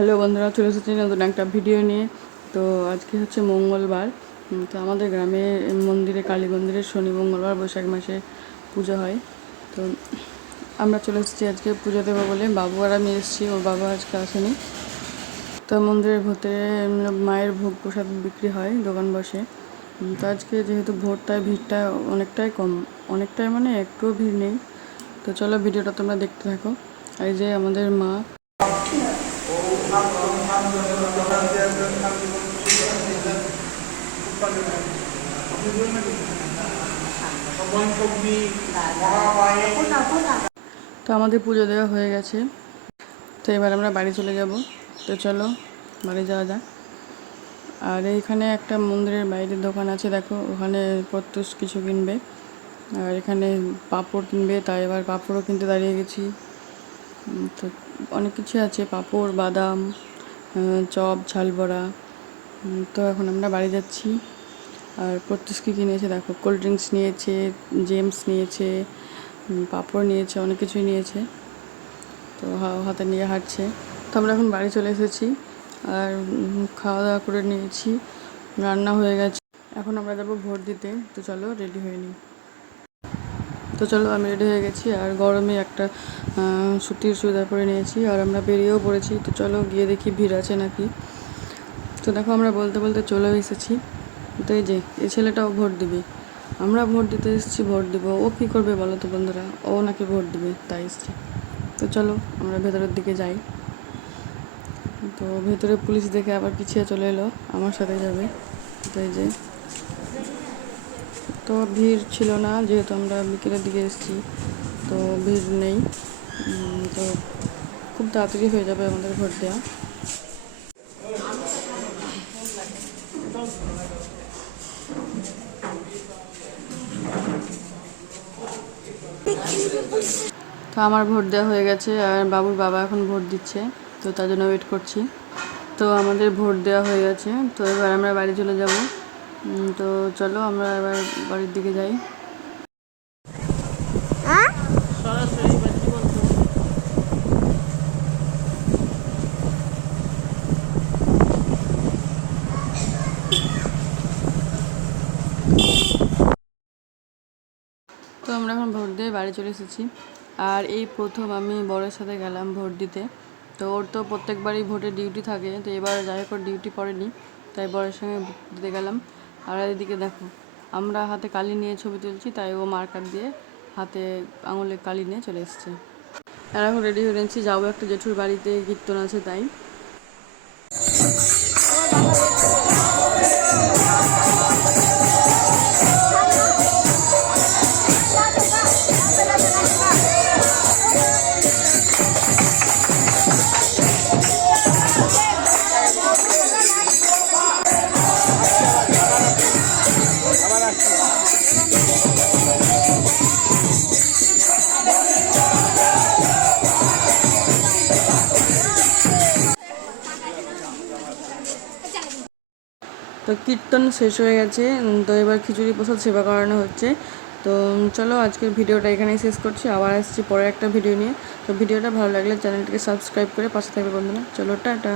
Hello বন্ধুরা, চলে এসেছি নতুন একটা ভিডিও নিয়ে। তো আজকে হচ্ছে মঙ্গলবার। তো আমাদের গ্রামে মন্দিরে, কালী মন্দিরে শনি মঙ্গলবার বৈশাখ মাসে পুজো হয়। তো আমরা চলে এসেছি আজকে পুজো দেবো বলে। বাবু আর আমি এসেছি, ওর বাবা আজকে আসেনি। তো মন্দিরের ভেতরে মায়ের ভোগ প্রসাদ বিক্রি হয়, দোকান বসে। তো আজকে যেহেতু ভোর, তাই ভিড়টা অনেকটাই কম, অনেকটাই মানে একটুও ভিড় নেই। তো চলো ভিডিওটা তোমরা দেখতে থাকো। আর এই যে আমাদের মা। তো আমাদের পুজো দেওয়া হয়ে গেছে। তো এবার আমরা বাড়ি চলে যাব। তো চলো বাড়ি যাওয়া যাক। আর এইখানে একটা মন্দিরের বাইরের দোকান আছে, দেখো, ওখানে প্রত্যুষ কিছু কিনবে। আর এখানে পাঁপড় কিনবে, তাই এবার পাঁপড়ও কিনতে দাঁড়িয়ে গেছি। তো অনেক কিছু আছে, পাঁপড়, বাদাম, চপ, ঝালবড়া। তো এখন আমরা বাড়ি যাচ্ছি। আর প্রত্যুষ কী কিনেছে দেখো, কোল্ড ড্রিঙ্কস নিয়েছে, জেমস নিয়েছে, পাঁপড় নিয়েছে, অনেক কিছুই নিয়েছে। তো হাতে নিয়ে হাঁটছে। তো আমরা এখন বাড়ি চলে এসেছি আর খাওয়া দাওয়া করে নিয়েছি, রান্না হয়ে গেছে। এখন আমরা যাবো ভোট দিতে। তো চলো রেডি হয়ে নিই। তো চলো আমি রেডি হয়ে গেছি, আর গরমে একটা সুতির চুড়িদার পরে নিয়েছি, আর আমরা বেরিয়েও পড়েছি। তো চলো গিয়ে দেখি ভিড় আছে নাকি। তো দেখো আমরা বলতে বলতে চলেও এসেছি। তো এই যে এই ছেলেটাও ভোট দিবে। আমরা ভোট দিতে এসেছি, ভোট দিব। ও কী করবে বলো তো বন্ধুরা, ও নাকি ভোট দিবে, তাই এসছে। তো চলো আমরা ভেতরের দিকে যাই। তো ভেতরে পুলিশ দেখে আবার পিছিয়ে চলে এলো, আমার সাথে যাবে। তো এই যে, তো ভিড় ছিল না, যেহেতু আমরা বিকেলের দিকে এসেছি, তো ভিড় নেই। তো খুব তাড়াতাড়ি হয়ে যাবে আমাদের ভোট দেওয়া। তো আমার ভোট দেওয়া হয়ে গেছে, আর বাবুর বাবা এখন ভোট দিচ্ছে, তো তার জন্য ওয়েট করছি। তো আমাদের ভোট দেওয়া হয়ে গেছে। তো এবার আমরা বাড়ি চলে যাব। তো চলো আমরা এবার বাড়ির দিকে যাই। তো আমরা এখন ভোট দিয়ে বাড়ি চলে এসেছি। আর এই প্রথম আমি বরের সাথে গেলাম ভোট দিতে। তো ওর তো প্রত্যেকবারই ভোটের ডিউটি থাকে, তো এবার যাই হোক ডিউটি পড়েনি, তাই বরের সঙ্গে দিতে গেলাম। আর এদিকে দেখো, আমরা হাতে কালি নিয়ে ছবি তুলছি, তাই ও মার্কার দিয়ে হাতে আঙুলে কালি নিয়ে চলে এসেছে। আর এখন রেডি হয়ে নিচ্ছি, যাবো একটা জেঠুর বাড়িতে, কীর্তন আছে তাই। তো কীর্তন শেষ হয়ে গেছে। তো এবার খিচুড়ি প্রসাদ সেবা করানো হচ্ছে। তো চলো আজকের ভিডিওটা এখানেই শেষ করছি, আবার আসছি পরে একটা ভিডিও নিয়ে। তো ভিডিওটা ভালো লাগলে চ্যানেলটিকে সাবস্ক্রাইব করে পাশে থাকবে বন্ধুরা। চলো টাটা।